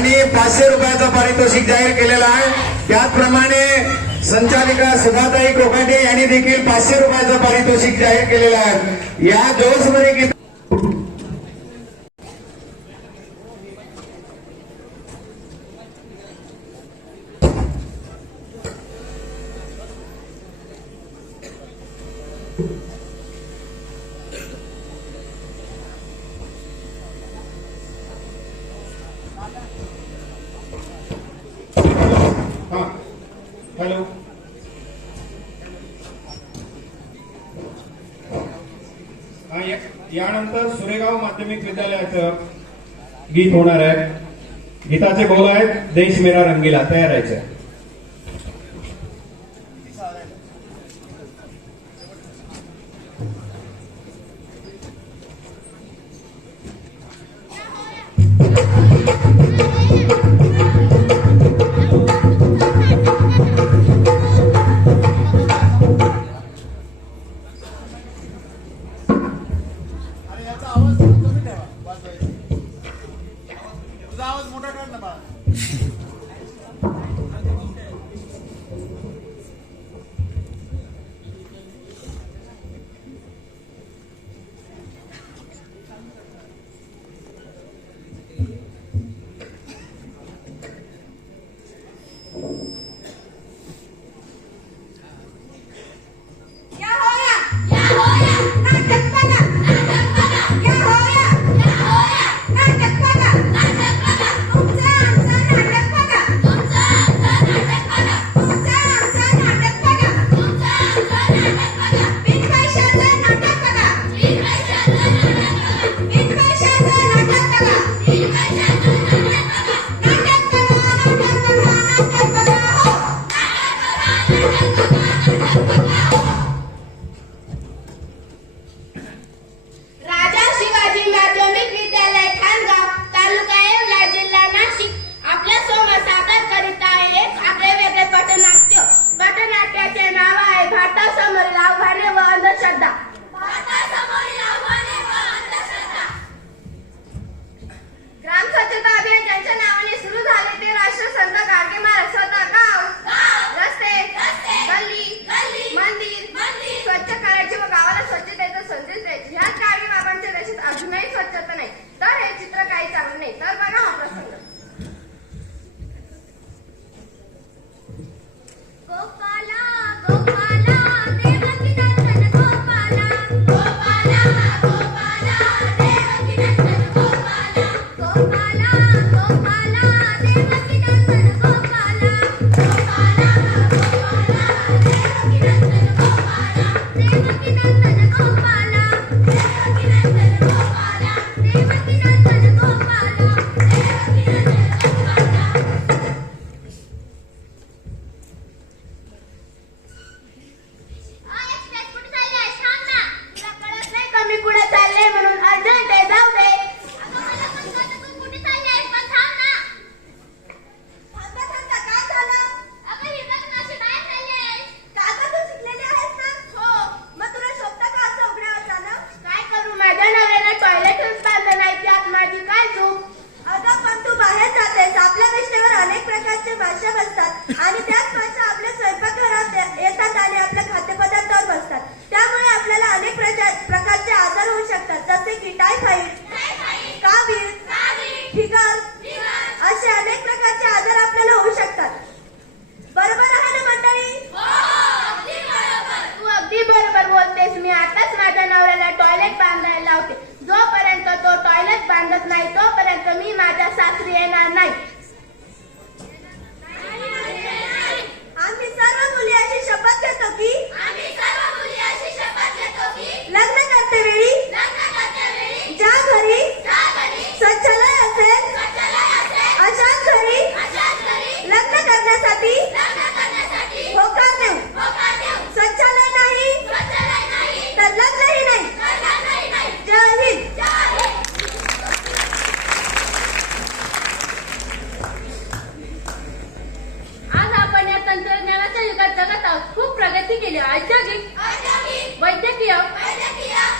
यांनी 500 रुपयाचं पारितोषिक जाहीर केलेलं आहे. त्याचप्रमाणे संचालिका सुधाताई कोकाटे यांनी देखील 500 रुपयाचं पारितोषिक जाहीर केलेलं आहे. या जोशमध्ये गीत हॅलो यानंतर सुरेगाव माध्यमिक विद्यालयाचं गीत होणार आहे. गीताचे बोल आहेत देश मेरा रंगीला. तयार राहायचं.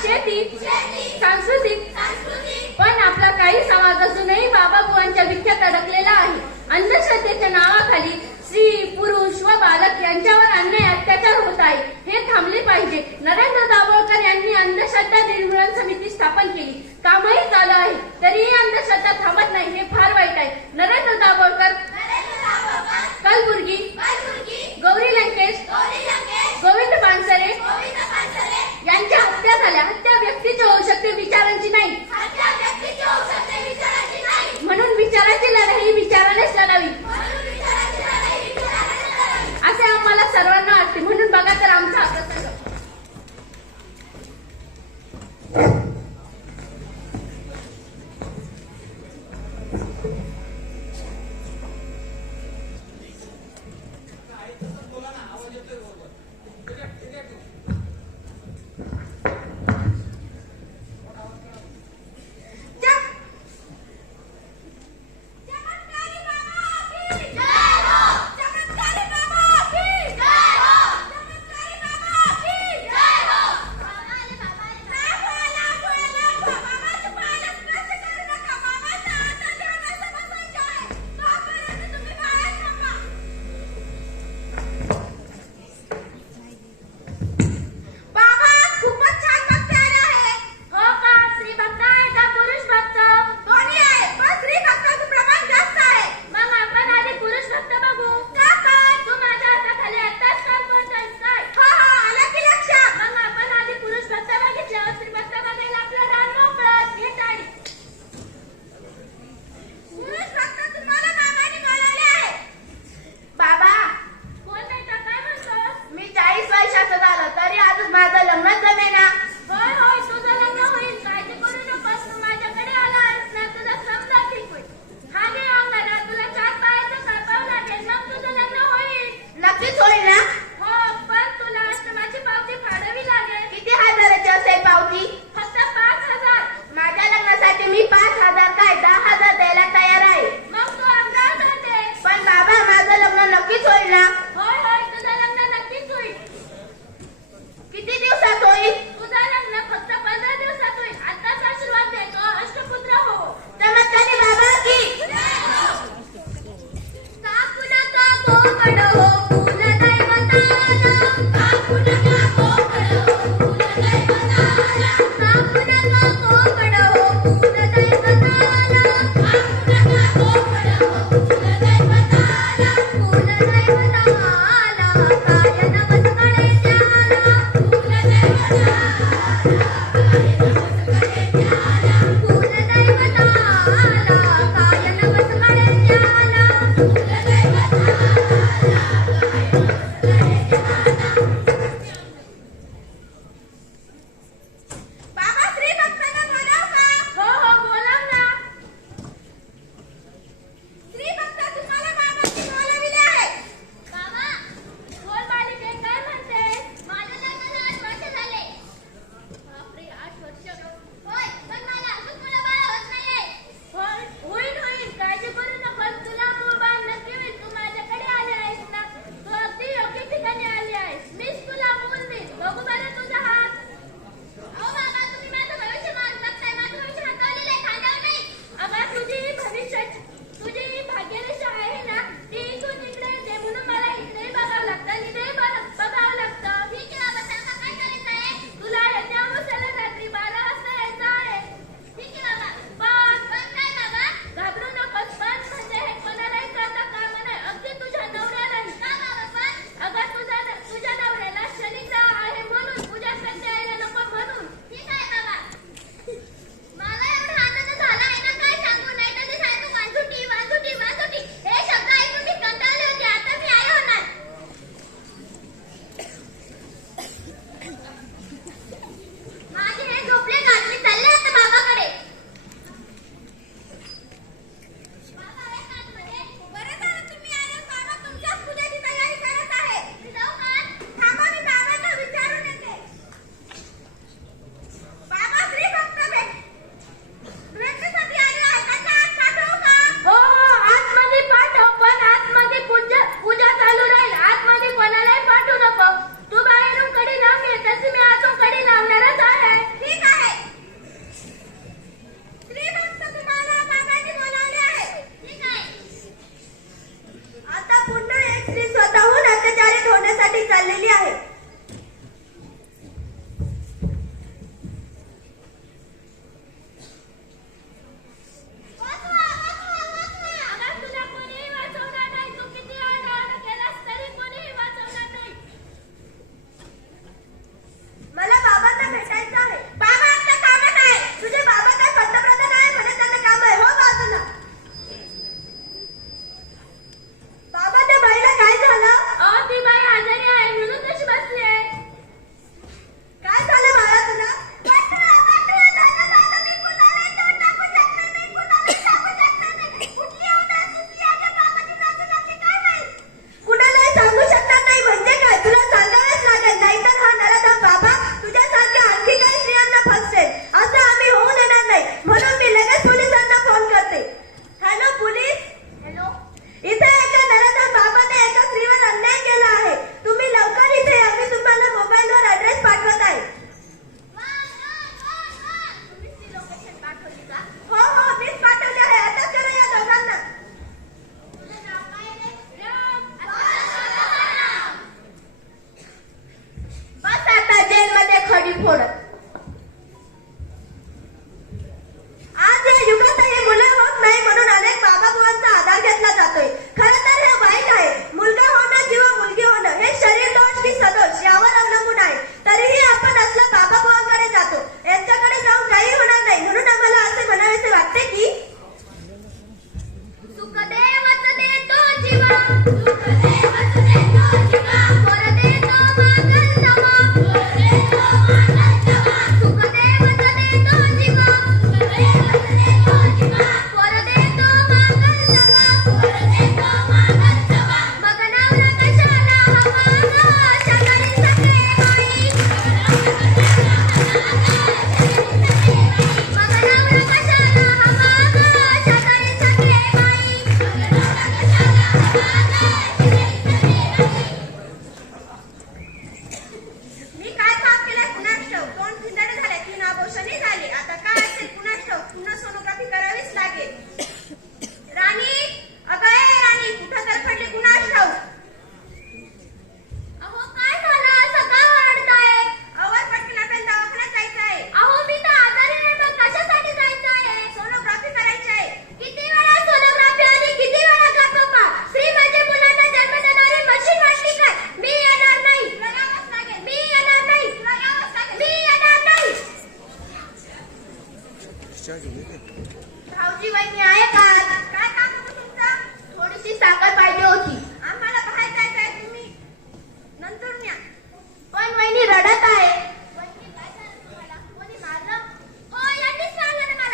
शेती सांस्कृतिक पण आपला काही समाज असूनही बाबाबुवांच्या विख्यात अडकलेला अंधश्रद्धा थांबत नाही हे फार वाईट आहे. नरेंद्र दाभोळकर, कलबुर्गी, गौरी लंकेश, गोविंद पानसरे यांच्या हत्या झाल्या. हत्या व्यक्तीची होऊ शकते, विचारांची नाही. म्हणून विचाराची लढाई ही विचारानेच लढावी असे आम्हाला सर्वांना वाटते. म्हणून बघा तर आमचा हा प्रसंग. मी काय पाप केलंय कुणास ठाऊक. दोन धिंगाणे झाले, 3 अबॉर्शनही झाले. आता काय असेल कुणास ठाऊक. पुन्हा सोनोग्राफी करावीच लागेल. राणी, अगं ए राणी, कुठं तरफडली कुणास ठाऊक. अहो काय झालं, असं का ओरडताय. अहो पटकन आपल्याला दवाखान्यात जायचं आहे. अहो मी तर आजारी आहे, मग कशासाठी जायचं आहे. सोनोग्राफी करायची आहे. किती वेळा सोनोग्राफी आणि किती वेळा गप्पा. श्री म्हणजे मुलांना जन्म देणारी मशीन वाटली काय. मी येणार नाही. मी येणार नाही. मी येणार नाही. भाऊजी वहिनी आहे का. काय काम होतं तुमचं. थोडीशी साखर पाहिजे होती.